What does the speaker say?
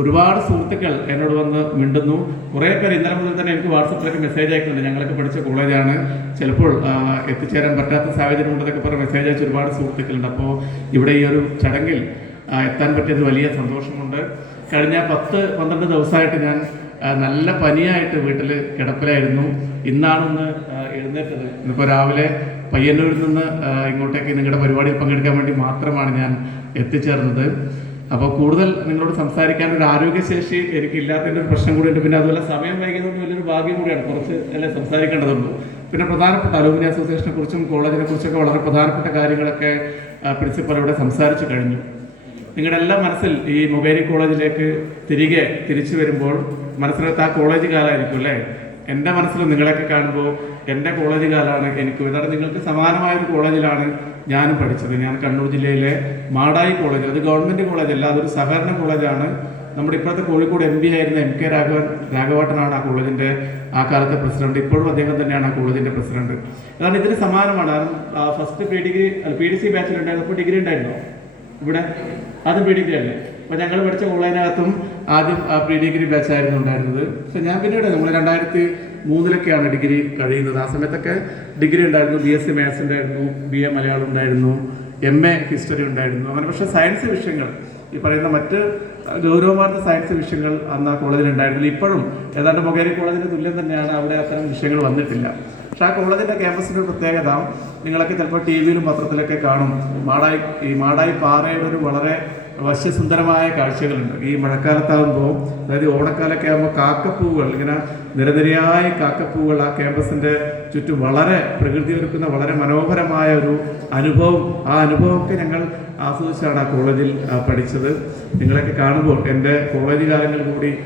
ഒരുപാട് സുഹൃത്തുക്കൾ എന്നോട് വന്ന് മിണ്ടുന്നു. കുറേ പേർ ഇന്നലെ മുതൽ തന്നെ എനിക്ക് വാട്സപ്പിലൊക്കെ മെസ്സേജ് അയക്കുന്നുണ്ട്. ഞങ്ങളൊക്കെ പഠിച്ച കോളേജാണ് ചിലപ്പോൾ എത്തിച്ചേരാൻ പറ്റാത്ത സാഹചര്യം ഉണ്ടെന്നൊക്കെ പറഞ്ഞ് മെസ്സേജ് അയച്ച ഒരുപാട് സുഹൃത്തുക്കളുണ്ട്. അപ്പോൾ ഇവിടെ ഈ ഒരു ചടങ്ങിൽ എത്താൻ പറ്റിയത് വലിയ സന്തോഷമുണ്ട്. കഴിഞ്ഞ പത്ത് പന്ത്രണ്ട് ദിവസമായിട്ട് ഞാൻ നല്ല പനിയായിട്ട് വീട്ടിൽ കിടപ്പിലായിരുന്നു. ഇന്നാണൊന്ന് എഴുന്നേറ്റത്. ഇന്നിപ്പോൾ രാവിലെ പയ്യന്നൂരിൽ നിന്ന് ഇങ്ങോട്ടേക്ക് നിങ്ങളുടെ പരിപാടിയിൽ പങ്കെടുക്കാൻ വേണ്ടി മാത്രമാണ് ഞാൻ എത്തിച്ചേർന്നത്. അപ്പോൾ കൂടുതൽ നിങ്ങളോട് സംസാരിക്കാൻ ഒരു ആരോഗ്യശേഷി എനിക്ക് എനിക്കില്ലാത്തതിന്റെ ഒരു പ്രശ്നം കൂടി ഉണ്ട്. പിന്നെ അതുപോലെ സമയം വൈകുന്നത് വലിയൊരു ഭാഗ്യം കൂടിയാണ്. കുറച്ച് അല്ലേ സംസാരിക്കേണ്ടതുള്ളൂ. പിന്നെ പ്രധാനപ്പെട്ട അലൂമിനി അസോസിയേഷനെ കുറിച്ചും കോളേജിനെ കുറിച്ചൊക്കെ വളരെ പ്രധാനപ്പെട്ട കാര്യങ്ങളൊക്കെ പ്രിൻസിപ്പൽ ഇവിടെ സംസാരിച്ചു കഴിഞ്ഞു. നിങ്ങളുടെ എല്ലാ മനസ്സിൽ ഈ മൊബൈൽ കോളേജിലേക്ക് തിരികെ തിരിച്ചു വരുമ്പോൾ മനസ്സിനകത്ത് ആ കോളേജ് കാലമായിരിക്കും അല്ലേ? എന്റെ മനസ്സിൽ നിങ്ങളെയൊക്കെ കാണുമ്പോൾ എന്റെ കോളേജ് കാലമാണ് എനിക്ക് അതാണ് നിങ്ങൾക്ക് സമാനമായ ഒരു കോളേജിലാണ് ഞാനും പഠിച്ചത്. ഞാൻ കണ്ണൂർ ജില്ലയിലെ മാടായി കോളേജ് അത് ഗവൺമെന്റ് കോളേജല്ല അതൊരു സഹകരണ കോളേജാണ്. നമ്മുടെ ഇപ്പോഴത്തെ കോഴിക്കോട് എം പി ആയിരുന്ന എം കെ രാഘവൻ രാഘവട്ടനാണ് ആ കോളേജിന്റെ ആ കാലത്തെ പ്രസിഡന്റ്. ഇപ്പോഴും അദ്ദേഹം തന്നെയാണ് ആ കോളേജിന്റെ പ്രസിഡന്റ്. അതാണ് ഇതിന് സമാനമാണ്. ഫസ്റ്റ് പി ഡിഗ്രി അല്ല പി ഡി സി ബാച്ചിലുണ്ടായിരുന്നപ്പോൾ ഡിഗ്രി ഉണ്ടായിരുന്നോ? ഇവിടെ? അത് പി ഡിഗ്രി അല്ലേ? അപ്പോൾ ഞങ്ങൾ പഠിച്ച ഓൺലൈനകത്തും ആദ്യം പ്രീ ഡിഗ്രി ബാച്ച് ആയിരുന്നു ഉണ്ടായിരുന്നത്. പക്ഷെ ഞാൻ പിന്നീട് നമ്മൾ രണ്ടായിരത്തി മൂന്നിലൊക്കെയാണ് ഡിഗ്രി കഴിയുന്നത്. ആ സമയത്തൊക്കെ ഡിഗ്രി ഉണ്ടായിരുന്നു ബി എസ് സി മാത്സ് ഉണ്ടായിരുന്നു ബി എ മലയാളം ഉണ്ടായിരുന്നു എം എ ഹിസ്റ്ററി ഉണ്ടായിരുന്നു. അങ്ങനെ പക്ഷേ സയൻസ് വിഷയങ്ങൾ ഈ പറയുന്ന മറ്റ് ഗൗരവമാർന്ന സയൻസ് വിഷയങ്ങൾ അന്ന് ആ കോളേജിൽ ഉണ്ടായിരുന്നില്ല. ഇപ്പോഴും ഏതാണ്ട് മൊകേരി കോളേജിന് തുല്യം തന്നെയാണ് അവിടെ അത്തരം വിഷയങ്ങൾ വന്നിട്ടില്ല. പക്ഷേ ആ കോളേജിന്റെ ക്യാമ്പസിന്റെ ഒരു പ്രത്യേകത നിങ്ങളൊക്കെ ചിലപ്പോൾ ടി വിയിലും പത്രത്തിലൊക്കെ കാണും. മാടായി ഈ മാടായി പാറയുടെ ഒരു വളരെ വശ്യസുന്ദരമായ കാഴ്ചകളുണ്ട്. ഈ മഴക്കാലത്താകുമ്പോൾ അതായത് ഓണക്കാലൊക്കെ ആകുമ്പോൾ കാക്കപ്പൂവുകൾ ഇങ്ങനെ നിരനിരയായി കാക്കപ്പൂവുകൾ ആ ക്യാമ്പസിന്റെ ചുറ്റും വളരെ പ്രകൃതി ഒരുക്കുന്ന വളരെ മനോഹരമായ ഒരു അനുഭവം. ആ അനുഭവമൊക്കെ ഞങ്ങൾ ആസ്വദിച്ചാണ് ആ കോളേജിൽ പഠിച്ചത്. നിങ്ങളൊക്കെ കാണുമ്പോൾ എന്റെ കോളേജ് കാലങ്ങൾ കൂടി